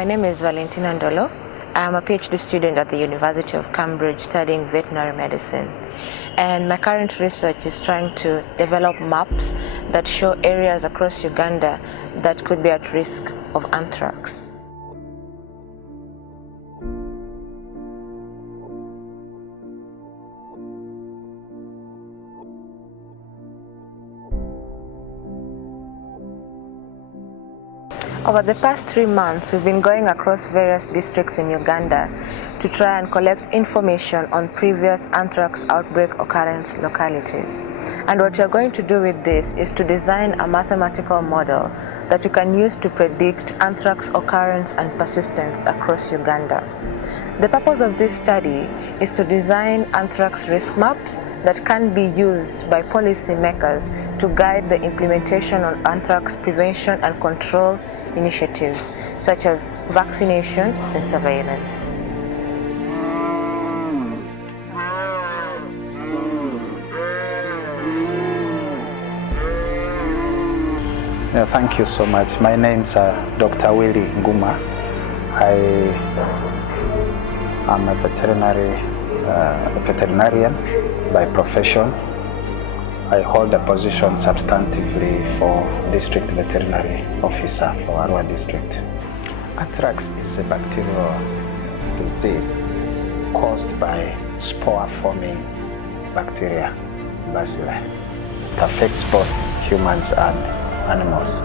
My name is Valentina Ndolo. I am a PhD student at the University of Cambridge studying veterinary medicine. And my current research is trying to develop maps that show areas across Uganda that could be at risk of anthrax. Over the past 3 months, we've been going across various districts in Uganda to try and collect information on previous anthrax outbreak occurrence localities. And what we're going to do with this is to design a mathematical model that you can use to predict anthrax occurrence and persistence across Uganda. The purpose of this study is to design anthrax risk maps that can be used by policymakers to guide the implementation of anthrax prevention and control initiatives such as vaccination and surveillance. Yeah, thank you so much. My name's Dr. Willie Nguma. I am a veterinarian by profession. I hold a position substantively for District Veterinary Officer for Arua District. Anthrax is a bacterial disease caused by spore-forming bacteria, bacilli. It affects both humans and animals.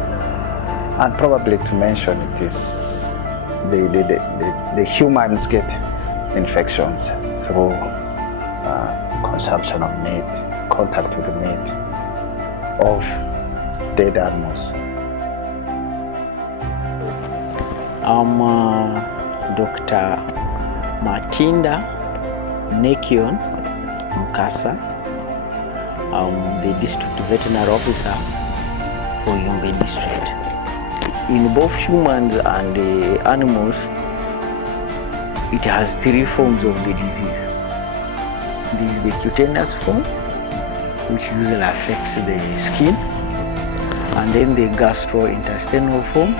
And probably to mention it is the humans get infections through consumption of meat, contact with the meat of dead animals. I'm Dr. Matinda Nekion Mukasa. I'm the District Veterinary Officer for Yumbe District. In both humans and animals, it has 3 forms of the disease. There is the cutaneous form, which usually affects the skin, and then the gastrointestinal form,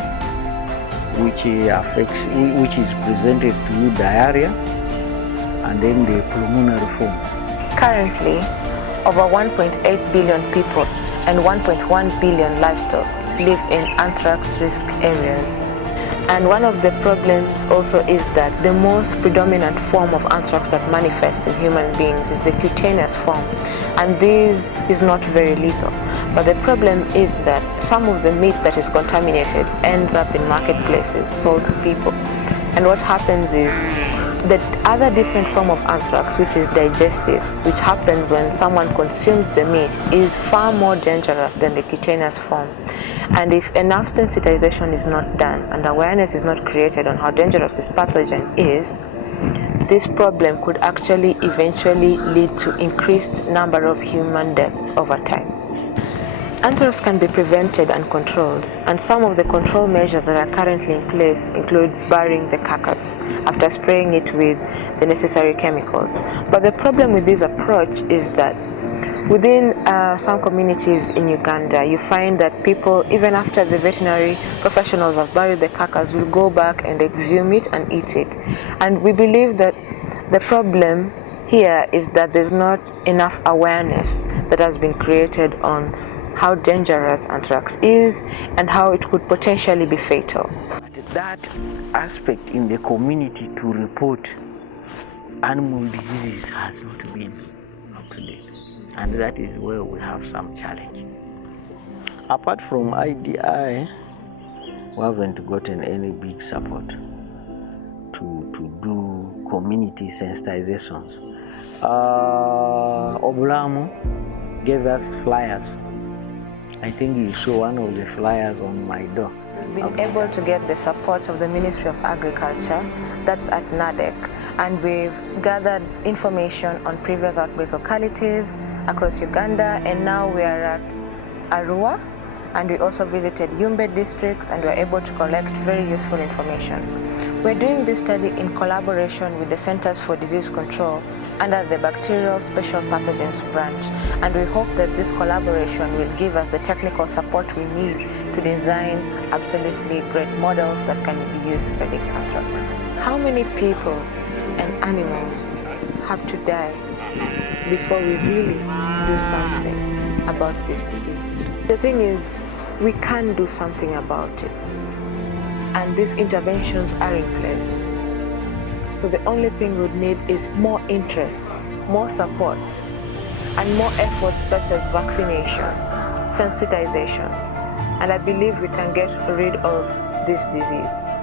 which is presented through diarrhea, and then the pulmonary form. Currently, over 1.8 billion people and 1.1 billion livestock live in anthrax risk areas. And one of the problems also is that the most predominant form of anthrax that manifests in human beings is the cutaneous form, and this is not very lethal. But the problem is that some of the meat that is contaminated ends up in marketplaces sold to people. And what happens is the other different form of anthrax, which is digestive, which happens when someone consumes the meat, is far more dangerous than the cutaneous form. And if enough sensitization is not done and awareness is not created on how dangerous this pathogen is, this problem could actually eventually lead to increased number of human deaths over time. Anthrax can be prevented and controlled, and some of the control measures that are currently in place include burying the carcass after spraying it with the necessary chemicals. But the problem with this approach is that within some communities in Uganda, you find that people, even after the veterinary professionals have buried the carcass, will go back and exhume it and eat it. And we believe that the problem here is that there's not enough awareness that has been created on how dangerous anthrax is and how it could potentially be fatal. That aspect in the community to report animal diseases has not been up to date. And that is where we have some challenge. Apart from IDI, we haven't gotten any big support to do community sensitizations. Oblamu gave us flyers. I think you saw one of the flyers on my door. We've been able to get the support of the Ministry of Agriculture, that's at NADEC, and we've gathered information on previous outbreak localities across Uganda, and now we are at Arua, and we also visited Yumbe districts, and we were able to collect very useful information. We're doing this study in collaboration with the Centers for Disease Control under the Bacterial Special Pathogens branch, and we hope that this collaboration will give us the technical support we need to design absolutely great models that can be used to predict anthrax. How many people and animals have to die before we really do something about this disease? The thing is, we can do something about it, and these interventions are in place. So the only thing we need is more interest, more support, and more efforts such as vaccination, sensitization, and I believe we can get rid of this disease.